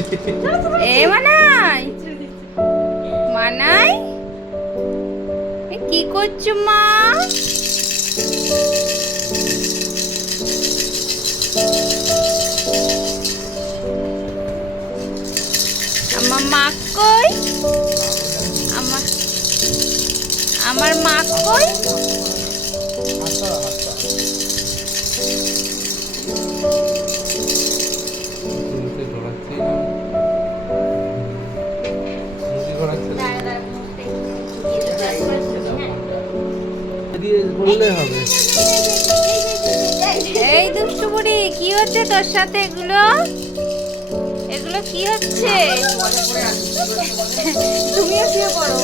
এ মানাই। মানাই? কি করছ মা? আমার মা কই? আমার আমার মা কই? বললে হবে। এই দুষ্টু বুড়ি কি হচ্ছে তোর সাথে এগুলো? এগুলো কি হচ্ছে? তুমিও শুয়ে পড়ো।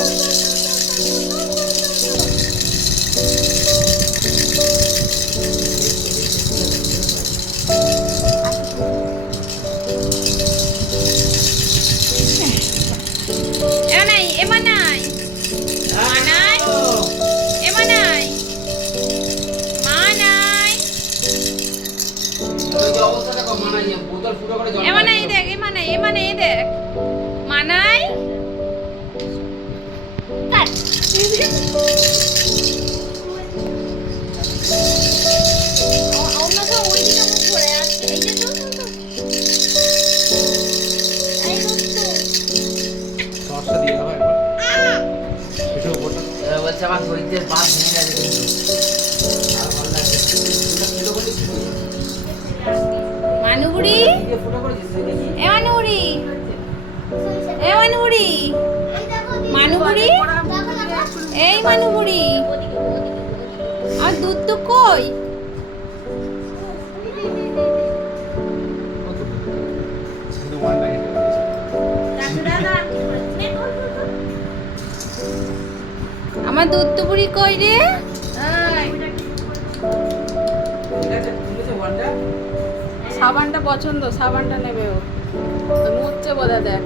এমানাই দেখ এমানাই এমানাই দেখ। মানাই? বলছে আমার শরীরের বাদ ভেঙে গেছে কিন্তু। মানুগুড়ি দিয়ে ফুটো করে দিচ্ছি দেখি এ মানুগুড়ি? এ মানুগুড়ি মানুগুড়ি এই মানুগুড়ি। আর দুধ তো কই? আমার দুধ তো বুড়ি কই রে সাবানটা পছন্দ সাবানটা নেবে ও। মুচ্ছে বোধহয় দেখ।